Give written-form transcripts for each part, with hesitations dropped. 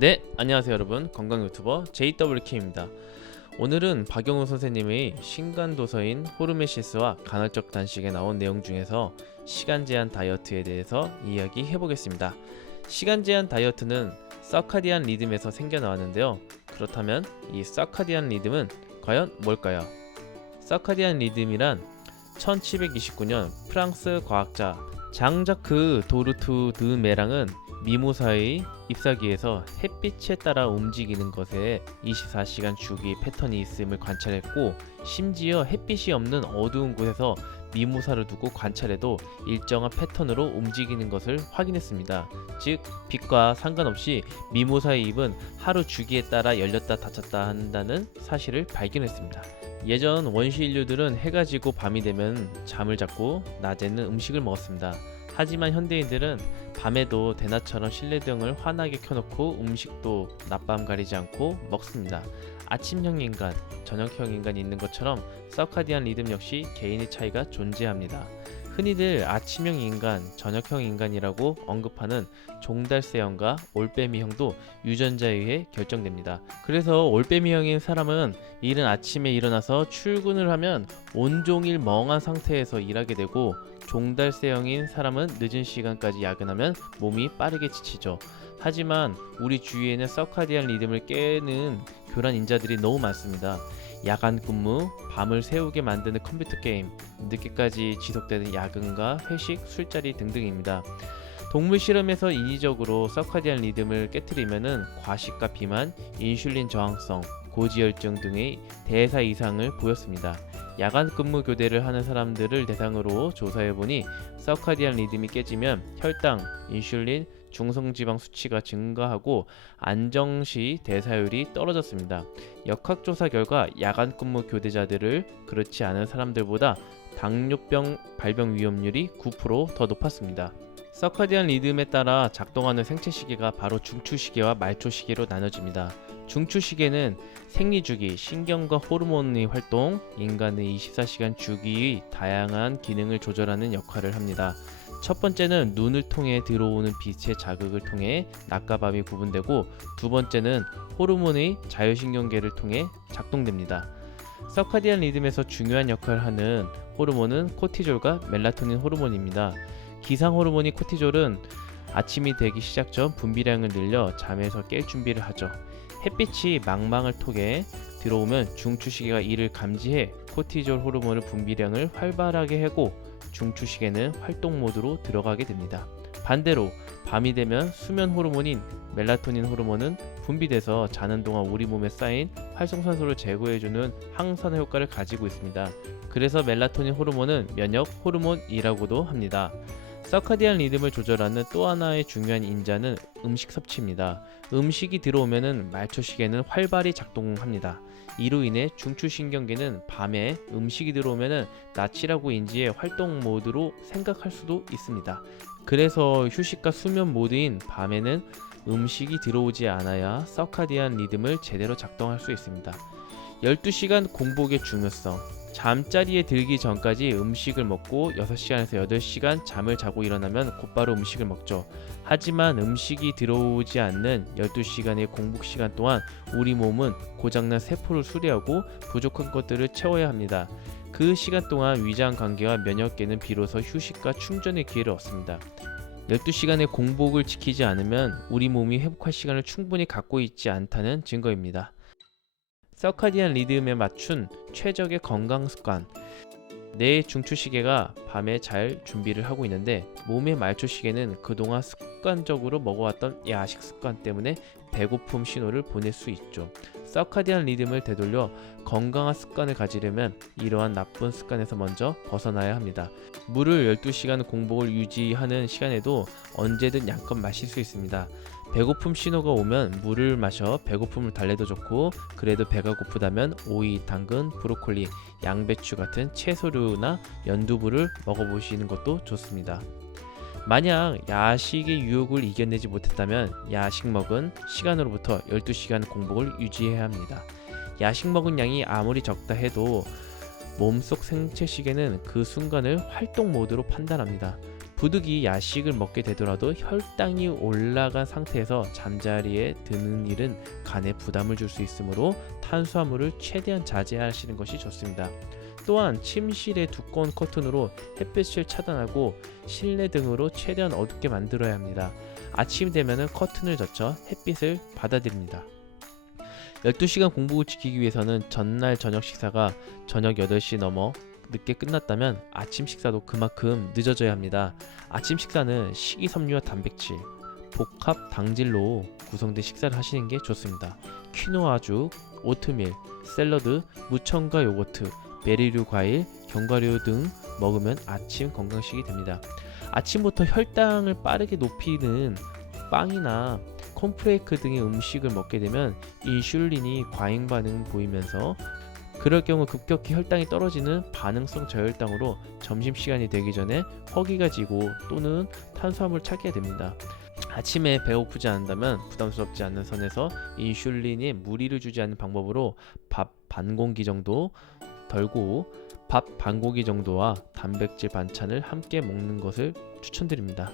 네, 안녕하세요 여러분. 건강 유튜버 JWK입니다. 오늘은 박영우 선생님의 신간 도서인 호르메시스와 간헐적 단식에 나온 내용 중에서 시간 제한 다이어트에 대해서 이야기해 보겠습니다. 시간 제한 다이어트는 서카디안 리듬에서 생겨나왔는데요. 그렇다면 이 서카디안 리듬은 과연 뭘까요? 서카디안 리듬이란 1729년 프랑스 과학자 장자크 도르투 드 메랑은 미모사의 잎사귀에서 햇빛에 따라 움직이는 것에 24시간 주기 패턴이 있음을 관찰했고, 심지어 햇빛이 없는 어두운 곳에서 미모사를 두고 관찰해도 일정한 패턴으로 움직이는 것을 확인했습니다. 즉, 빛과 상관없이 미모사의 잎은 하루 주기에 따라 열렸다 닫혔다 한다는 사실을 발견했습니다. 예전 원시 인류들은 해가 지고 밤이 되면 잠을 잤고 낮에는 음식을 먹었습니다. 하지만 현대인들은 밤에도 대낮처럼 실내등을 환하게 켜놓고 음식도 낮밤 가리지 않고 먹습니다. 아침형 인간, 저녁형 인간이 있는 것처럼 서카디안 리듬 역시 개인의 차이가 존재합니다. 흔히들 아침형 인간, 저녁형 인간이라고 언급하는 종달새형과 올빼미형도 유전자에 의해 결정됩니다. 그래서 올빼미형인 사람은 이른 아침에 일어나서 출근을 하면 온종일 멍한 상태에서 일하게 되고, 종달새형인 사람은 늦은 시간까지 야근하면 몸이 빠르게 지치죠. 하지만 우리 주위에는 서카디안 리듬을 깨는 교란 인자들이 너무 많습니다. 야간 근무, 밤을 새우게 만드는 컴퓨터 게임, 늦게까지 지속되는 야근과 회식, 술자리 등등입니다. 동물 실험에서 인위적으로 서카디안 리듬을 깨트리면은 과식과 비만, 인슐린 저항성, 고지혈증 등의 대사 이상을 보였습니다. 야간 근무 교대를 하는 사람들을 대상으로 조사해보니 서카디안 리듬이 깨지면 혈당, 인슐린, 중성지방 수치가 증가하고 안정시 대사율이 떨어졌습니다. 역학조사 결과 야간 근무 교대자들을 그렇지 않은 사람들보다 당뇨병 발병 위험률이 9% 더 높았습니다. 서카디안 리듬에 따라 작동하는 생체시계가 바로 중추시계와 말초시계로 나눠집니다. 중추시계는 생리주기, 신경과 호르몬의 활동, 인간의 24시간 주기의 다양한 기능을 조절하는 역할을 합니다. 첫 번째는 눈을 통해 들어오는 빛의 자극을 통해 낮과 밤이 구분되고, 두 번째는 호르몬의 자율신경계를 통해 작동됩니다. 서카디안 리듬에서 중요한 역할을 하는 호르몬은 코티졸과 멜라토닌 호르몬입니다. 기상 호르몬인 코티졸은 아침이 되기 시작 전 분비량을 늘려 잠에서 깰 준비를 하죠. 햇빛이 망망을 통해 들어오면 중추시계가 이를 감지해 코티졸 호르몬의 분비량을 활발하게 하고 중추시계는 활동 모드로 들어가게 됩니다. 반대로 밤이 되면 수면 호르몬인 멜라토닌 호르몬은 분비돼서 자는 동안 우리 몸에 쌓인 활성산소를 제거해주는 항산화 효과를 가지고 있습니다. 그래서 멜라토닌 호르몬은 면역 호르몬이라고도 합니다. 서카디안 리듬을 조절하는 또 하나의 중요한 인자는 음식 섭취입니다. 음식이 들어오면 말초시계는 활발히 작동합니다. 이로 인해 중추신경계는 밤에 음식이 들어오면 낮이라고 인지해 활동 모드로 생각할 수도 있습니다. 그래서 휴식과 수면 모드인 밤에는 음식이 들어오지 않아야 서카디안 리듬을 제대로 작동할 수 있습니다. 12시간 공복의 중요성. 잠자리에 들기 전까지 음식을 먹고 6시간에서 8시간 잠을 자고 일어나면 곧바로 음식을 먹죠. 하지만 음식이 들어오지 않는 12시간의 공복 시간 동안 우리 몸은 고장난 세포를 수리하고 부족한 것들을 채워야 합니다. 그 시간 동안 위장 관계와 면역계는 비로소 휴식과 충전의 기회를 얻습니다. 12시간의 공복을 지키지 않으면 우리 몸이 회복할 시간을 충분히 갖고 있지 않다는 증거입니다. 서카디안 리듬에 맞춘 최적의 건강 습관. 내 중추시계가 밤에 잘 준비를 하고 있는데 몸의 말초시계는 그동안 습관적으로 먹어왔던 야식 습관 때문에 배고픔 신호를 보낼 수 있죠. 서카디안 리듬을 되돌려 건강한 습관을 가지려면 이러한 나쁜 습관에서 먼저 벗어나야 합니다. 물을 12시간 공복을 유지하는 시간에도 언제든 양껏 마실 수 있습니다. 배고픔 신호가 오면 물을 마셔 배고픔을 달래도 좋고, 그래도 배가 고프다면 오이, 당근, 브로콜리, 양배추 같은 채소류나 연두부를 먹어보시는 것도 좋습니다. 만약 야식의 유혹을 이겨내지 못했다면 야식 먹은 시간으로부터 12시간 공복을 유지해야 합니다. 야식 먹은 양이 아무리 적다 해도 몸속 생체시계는 그 순간을 활동 모드로 판단합니다. 부득이 야식을 먹게 되더라도 혈당이 올라간 상태에서 잠자리에 드는 일은 간에 부담을 줄 수 있으므로 탄수화물을 최대한 자제하시는 것이 좋습니다. 또한 침실에 두꺼운 커튼으로 햇빛을 차단하고 실내 등으로 최대한 어둡게 만들어야 합니다. 아침이 되면 커튼을 젖혀 햇빛을 받아들입니다. 12시간 공복을 지키기 위해서는 전날 저녁 식사가 저녁 8시 넘어 늦게 끝났다면 아침 식사도 그만큼 늦어져야 합니다. 아침 식사는 식이섬유와 단백질, 복합 당질로 구성된 식사를 하시는 게 좋습니다. 퀴노아죽, 오트밀, 샐러드, 무첨가 요거트, 베리류 과일, 견과류 등 먹으면 아침 건강식이 됩니다. 아침부터 혈당을 빠르게 높이는 빵이나 콘프레이크 등의 음식을 먹게 되면 인슐린이 과잉 반응을 보이면서 그럴 경우 급격히 혈당이 떨어지는 반응성 저혈당으로 점심시간이 되기 전에 허기가 지고 또는 탄수화물을 찾게 됩니다. 아침에 배고프지 않는다면 부담스럽지 않는 선에서 인슐린에 무리를 주지 않는 방법으로 밥 반 공기 정도 덜고 밥 반 고기 정도와 단백질 반찬을 함께 먹는 것을 추천드립니다.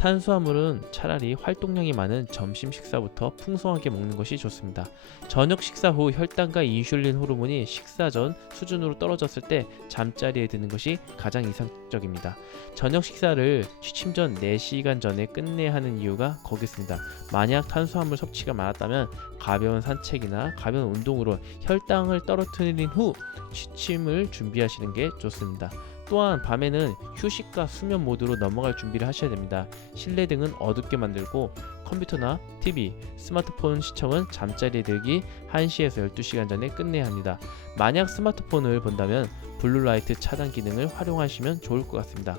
탄수화물은 차라리 활동량이 많은 점심 식사부터 풍성하게 먹는 것이 좋습니다. 저녁 식사 후 혈당과 인슐린 호르몬이 식사 전 수준으로 떨어졌을 때 잠자리에 드는 것이 가장 이상적입니다. 저녁 식사를 취침 전 4시간 전에 끝내야 하는 이유가 거기 있습니다. 만약 탄수화물 섭취가 많았다면 가벼운 산책이나 가벼운 운동으로 혈당을 떨어뜨린 후 취침을 준비하시는 게 좋습니다. 또한 밤에는 휴식과 수면 모드로 넘어갈 준비를 하셔야 됩니다. 실내 등은 어둡게 만들고 컴퓨터나 TV, 스마트폰 시청은 잠자리에 들기 1시에서 12시간 전에 끝내야 합니다. 만약 스마트폰을 본다면 블루라이트 차단 기능을 활용하시면 좋을 것 같습니다.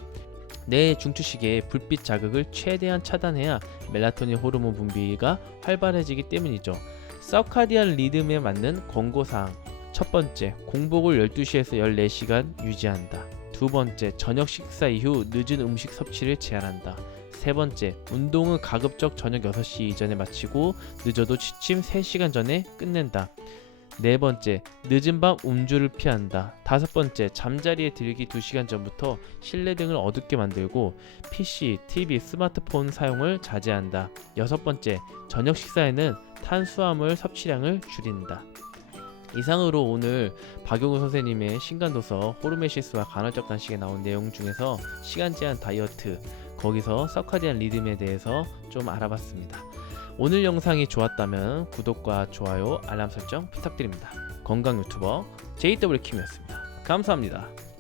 뇌 중추식의 불빛 자극을 최대한 차단해야 멜라토닌 호르몬 분비가 활발해지기 때문이죠. 서카디안 리듬에 맞는 권고사항. 첫 번째, 공복을 12시에서 14시간 유지한다. 두 번째, 저녁 식사 이후 늦은 음식 섭취를 제한한다. 세 번째, 운동은 가급적 저녁 6시 이전에 마치고 늦어도 취침 3시간 전에 끝낸다. 네 번째, 늦은 밤 음주를 피한다. 다섯 번째, 잠자리에 들기 2시간 전부터 실내 등을 어둡게 만들고 PC, TV, 스마트폰 사용을 자제한다. 여섯 번째, 저녁 식사에는 탄수화물 섭취량을 줄인다. 이상으로 오늘 박용우 선생님의 신간도서 호르메시스와 간헐적 단식에 나온 내용 중에서 시간 제한 다이어트, 거기서 서카디안 리듬에 대해서 좀 알아봤습니다. 오늘 영상이 좋았다면 구독과 좋아요, 알람 설정 부탁드립니다. 건강 유튜버 JW 킴이었습니다. 감사합니다.